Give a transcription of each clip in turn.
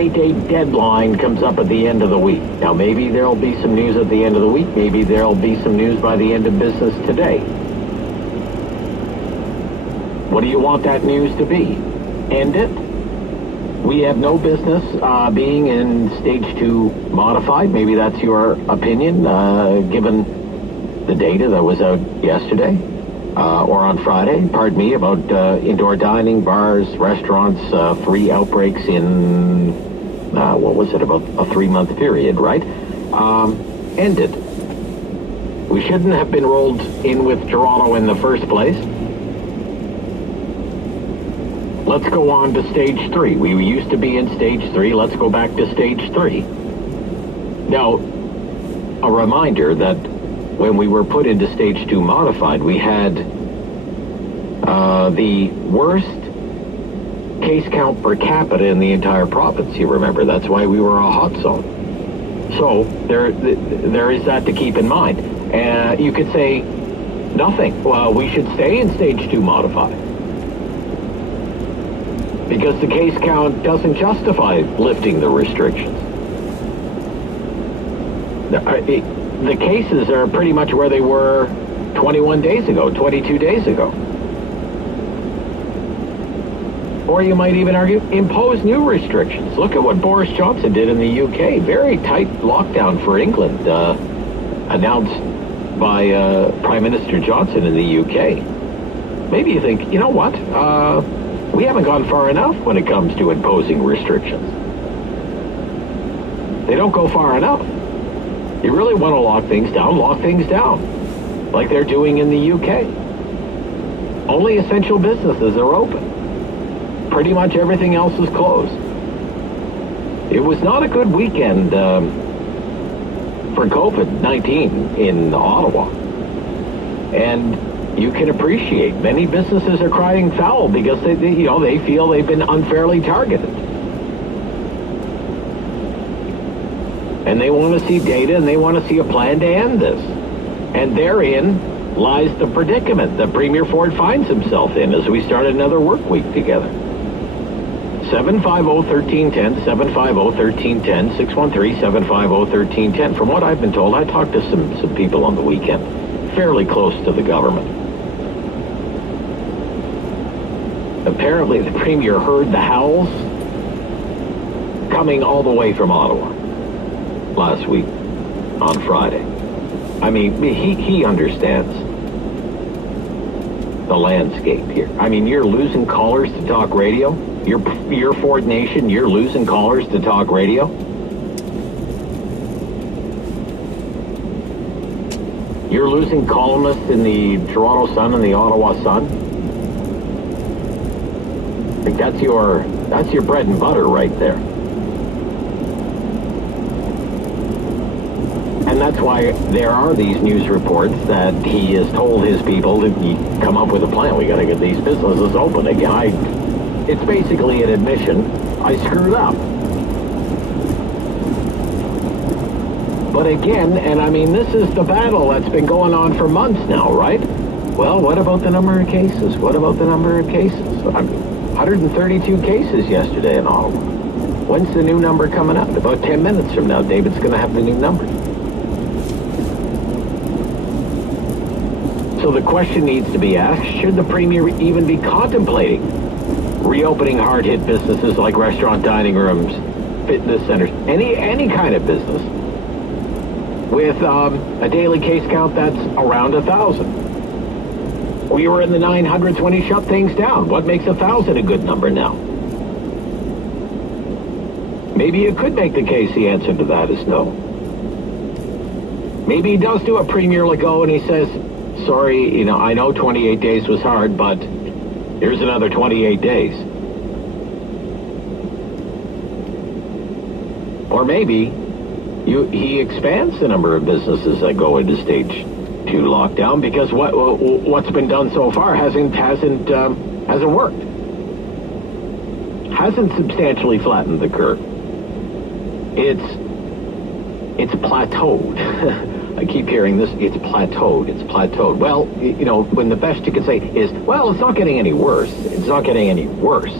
8-day deadline comes up at the end of the week. Now, maybe there'll be some news at the end of the week. Maybe there'll be some news by the end of business today. What do you want that news to be? End it? We have no business being in stage 2 modified. Maybe that's your opinion, given the data that was out yesterday or on Friday, pardon me, about indoor dining, bars, restaurants, 3 outbreaks in, what was it, about a 3-month period, right? Ended. We shouldn't have been rolled in with Toronto in the first place. Let's go on to stage 3. We used to be in stage 3. Let's go back to stage 3. Now, a reminder that when we were put into stage 2 modified, we had the worst case count per capita in the entire province, you remember. That's why we were a hot zone. So there is that to keep in mind. You could say nothing. Well, we should stay in stage 2 modified, because the case count doesn't justify lifting the restrictions. The cases are pretty much where they were 21 days ago, 22 days ago. Or you might even argue, impose new restrictions. Look at what Boris Johnson did in the UK. Very tight lockdown for England, announced by Prime Minister Johnson in the UK. Maybe you think, you know what? We haven't gone far enough when it comes to imposing restrictions. They don't go far enough. You really want to lock things down, like they're doing in the UK. Only essential businesses are open. Pretty much everything else is closed. It was not a good weekend for COVID-19 in Ottawa. And you can appreciate many businesses are crying foul because they feel they've been unfairly targeted. And they want to see data, and they want to see a plan to end this. And therein lies the predicament that Premier Ford finds himself in as we start another work week together. 750-1310, 750-1310, 613-750-1310. From what I've been told, I talked to some people on the weekend, fairly close to the government. Apparently, the Premier heard the howls coming all the way from Ottawa last week on Friday. I mean, he understands the landscape here. I mean, you're losing callers to talk radio. Your Ford Nation, you're losing callers to talk radio. You're losing columnists in the Toronto Sun and the Ottawa Sun. I think that's your bread and butter right there. And that's why there are these news reports that he has told his people to come up with a plan. We got to get these businesses open again. It's basically an admission. I screwed up. But again, and I mean, this is the battle that's been going on for months now, right? Well, what about the number of cases? 132 cases yesterday in Ottawa. When's the new number coming out? About 10 minutes from now, David's going to have the new number. So the question needs to be asked, should the Premier even be contemplating reopening hard-hit businesses like restaurant dining rooms, fitness centers, any kind of business with a daily case count that's around 1,000? We were in the 900s when he shut things down. What makes 1,000 a good number now? Maybe you could make the case the answer to that is no. Maybe he does do a Premier Legault and he says, sorry, I know 28 days was hard, but here's another 28 days. Or maybe he expands the number of businesses that go into stage 2 lockdown, because what's been done so far hasn't worked. Hasn't substantially flattened the curve. It's plateaued. I keep hearing this, it's plateaued. Well, when the best you can say is, well, it's not getting any worse. It's not getting any worse.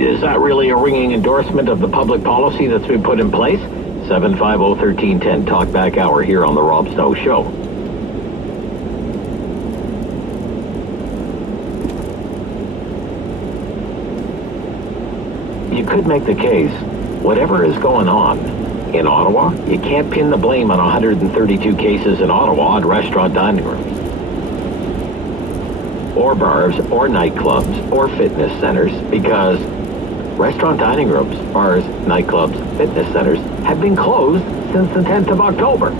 Is that really a ringing endorsement of the public policy that's been put in place? 750-1310, Talkback Hour here on the Rob Snow Show. You could make the case, whatever is going on in Ottawa, you can't pin the blame on 132 cases in Ottawa on restaurant dining rooms, or bars, or nightclubs, or fitness centers, because restaurant dining rooms, bars, nightclubs, fitness centers have been closed since the 10th of October.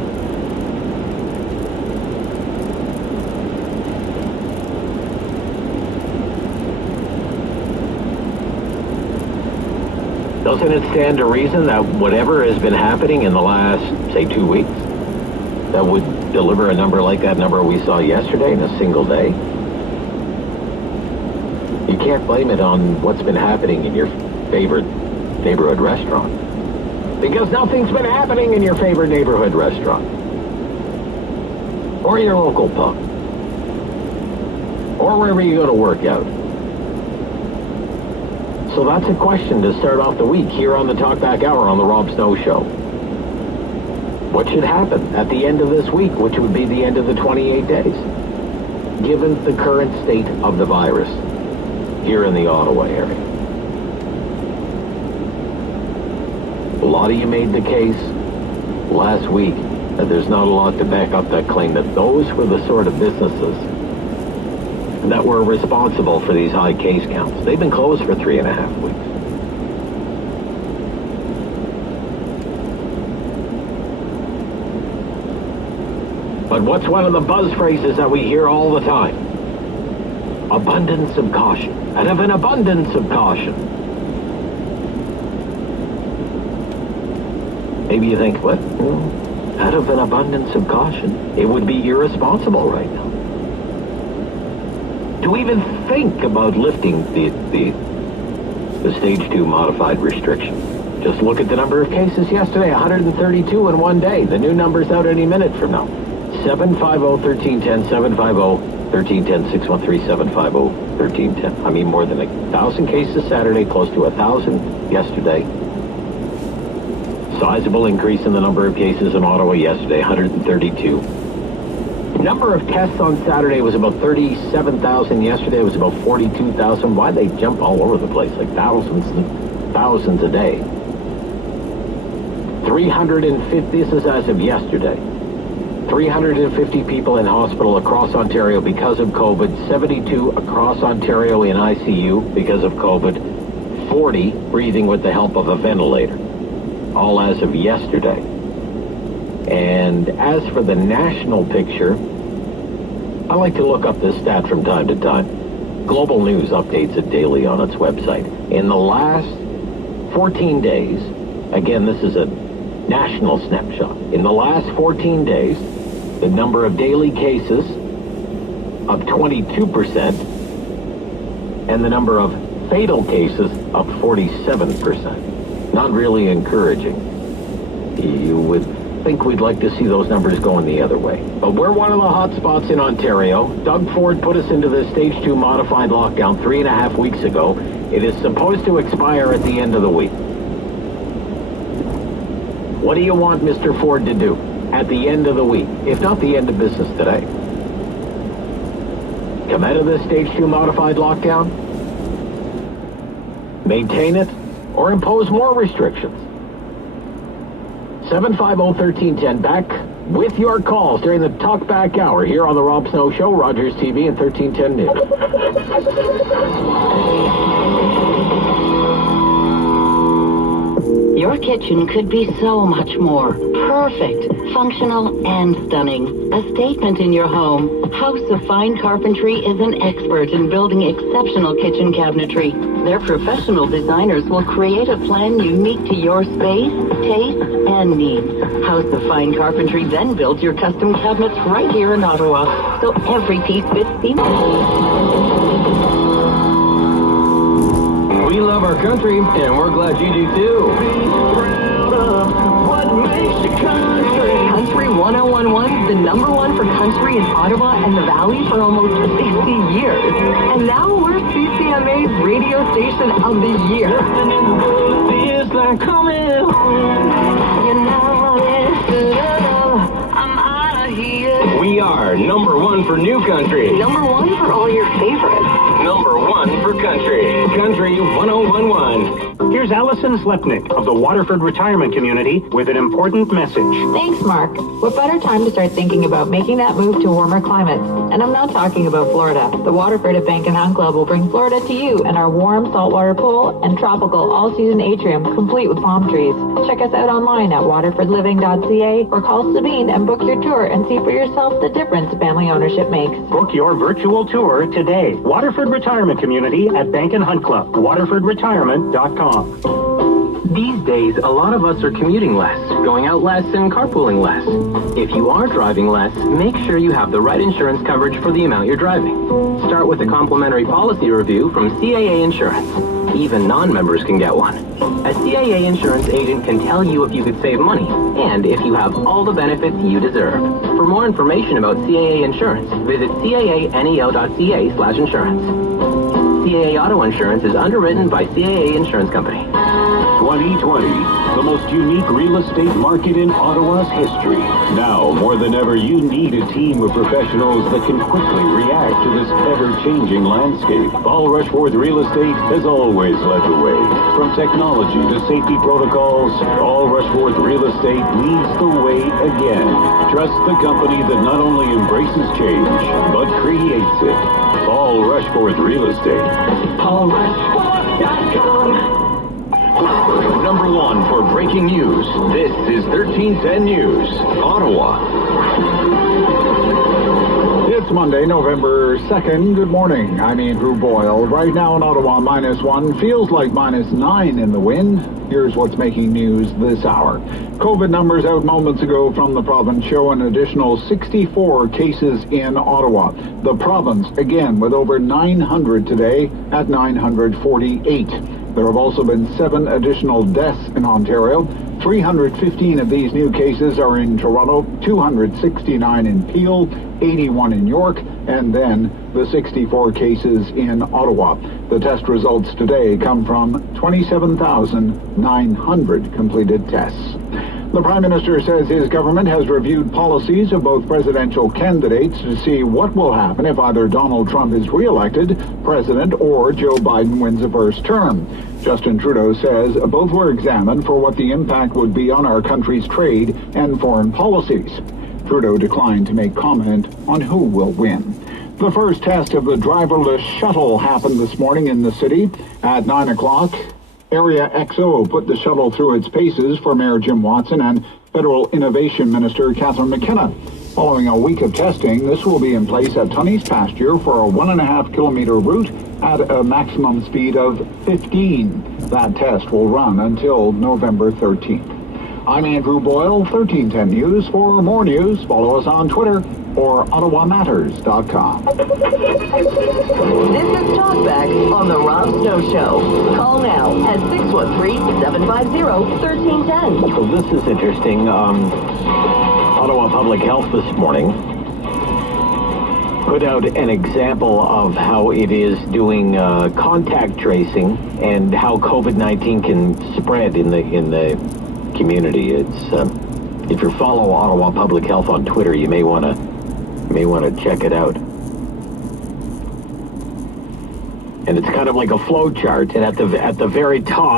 Doesn't it stand to reason that whatever has been happening in the last, say, 2 weeks, that would deliver a number like that number we saw yesterday in a single day? You can't blame it on what's been happening in your favorite neighborhood restaurant, because nothing's been happening in your favorite neighborhood restaurant, or your local pub, or wherever you go to work out. So that's a question to start off the week here on the Talkback Hour on the Rob Snow Show. What should happen at the end of this week, which would be the end of the 28 days, given the current state of the virus here in the Ottawa area? A lot of you made the case last week that there's not a lot to back up that claim, that those were the sort of businesses that were responsible for these high case counts. They've been closed for 3.5 weeks. But what's one of the buzz phrases that we hear all the time? Abundance of caution. Out of an abundance of caution. Maybe you think, what? Out of an abundance of caution, it would be irresponsible right now to even think about lifting the stage 2 modified restriction. Just look at the number of cases yesterday, 132 in one day. The new number's out any minute from now. 750-1310, 750-1310, 613-750-1310. I mean, more than 1,000 cases Saturday, close to 1,000 yesterday. Sizable increase in the number of cases in Ottawa yesterday, 132. Number of tests on Saturday was about 37,000. Yesterday it was about 42,000. Why they jump all over the place, like thousands and thousands a day? 350, this is as of yesterday, 350 people in hospital across Ontario because of COVID, 72 across Ontario in ICU because of COVID, 40 breathing with the help of a ventilator, all as of yesterday. And as for the national picture, I like to look up this stat from time to time. Global News updates it daily on its website. In the last 14 days, again, this is a national snapshot. In the last 14 days, the number of daily cases up 22%, and the number of fatal cases up 47%. Not really encouraging. You would think we'd like to see those numbers going the other way. But we're one of the hot spots in Ontario. Doug Ford put us into the stage 2 modified lockdown 3.5 weeks ago. It is supposed to expire at the end of the week. What do you want Mr. Ford to do at the end of the week, if not the end of business today? Come out of the stage 2 modified lockdown? Maintain it? Or impose more restrictions? 750-1310, back with your calls during the Talkback Hour here on the Rob Snow Show, Rogers TV and 1310 News. Your kitchen could be so much more. Perfect, functional, and stunning. A statement in your home. House of Fine Carpentry is an expert in building exceptional kitchen cabinetry. Their professional designers will create a plan unique to your space, taste, and needs. House of Fine Carpentry then builds your custom cabinets right here in Ottawa, so every piece fits seamlessly. We love our country, and we're glad you do too. Be proud of what makes the country. Country 1011, the #1 for country in Ottawa and the Valley for almost 50 years. And now we're CCMA's radio station of the year. Feels like coming home. You know I'm out of here. We are #1 for new country. #1 for all your favorites. #1 for country. Country 1011. Here's Allison Slepnick of the Waterford Retirement Community with an important message. Thanks, Mark. What better time to start thinking about making that move to warmer climates? And I'm not talking about Florida. The Waterford at Bank & Hunt Club will bring Florida to you in our warm saltwater pool and tropical all-season atrium complete with palm trees. Check us out online at waterfordliving.ca or call Sabine and book your tour and see for yourself the difference family ownership makes. Book your virtual tour today. Waterford Retirement Community at Bank & Hunt Club. waterfordretirement.com. These days, a lot of us are commuting less, going out less, and carpooling less. If you are driving less, make sure you have the right insurance coverage for the amount you're driving. Start with a complimentary policy review from CAA Insurance. Even non-members can get one. A CAA insurance agent can tell you if you could save money and if you have all the benefits you deserve. For more information about CAA Insurance, visit caaneo.ca/insurance. CAA Auto Insurance is underwritten by CAA Insurance Company. 2020, the most unique real estate market in Ottawa's history. Now, more than ever, you need a team of professionals that can quickly react to this ever-changing landscape. Paul Rushforth Real Estate has always led the way. From technology to safety protocols, Paul Rushforth Real Estate leads the way again. Trust the company that not only embraces change, but creates it. Paul Rushforth Real Estate. PaulRushforth.com. #1 for breaking news. This is 1310 News, Ottawa. It's Monday, November 2nd. Good morning. I'm Andrew Boyle. Right now in Ottawa, -1. Feels like -9 in the wind. Here's what's making news this hour. COVID numbers out moments ago from the province show an additional 64 cases in Ottawa. The province, again, with over 900 today at 948. There have also been 7 additional deaths in Ontario. 315 of these new cases are in Toronto, 269 in Peel, 81 in York, and then the 64 cases in Ottawa. The test results today come from 27,900 completed tests. The Prime Minister says his government has reviewed policies of both presidential candidates to see what will happen if either Donald Trump is re-elected president or Joe Biden wins a first term. Justin Trudeau says both were examined for what the impact would be on our country's trade and foreign policies. Trudeau declined to make comment on who will win. The first test of the driverless shuttle happened this morning in the city at 9 o'clock. Area XO put the shuttle through its paces for Mayor Jim Watson and Federal Innovation Minister Catherine McKenna. Following a week of testing, this will be in place at Tunney's Pasture for a 1.5-kilometer route at a maximum speed of 15. That test will run until November 13th. I'm Andrew Boyle, 1310 News. For more news, follow us on Twitter or OttawaMatters.com. This is Talkback on The Rob Snow Show. Call now at 613-750-1310. So this is interesting. Ottawa Public Health this morning put out an example of how it is doing contact tracing and how COVID-19 can spread in the community. It's if you follow Ottawa Public Health on Twitter, you may want to check it out. And it's kind of like a flow chart, and at the very top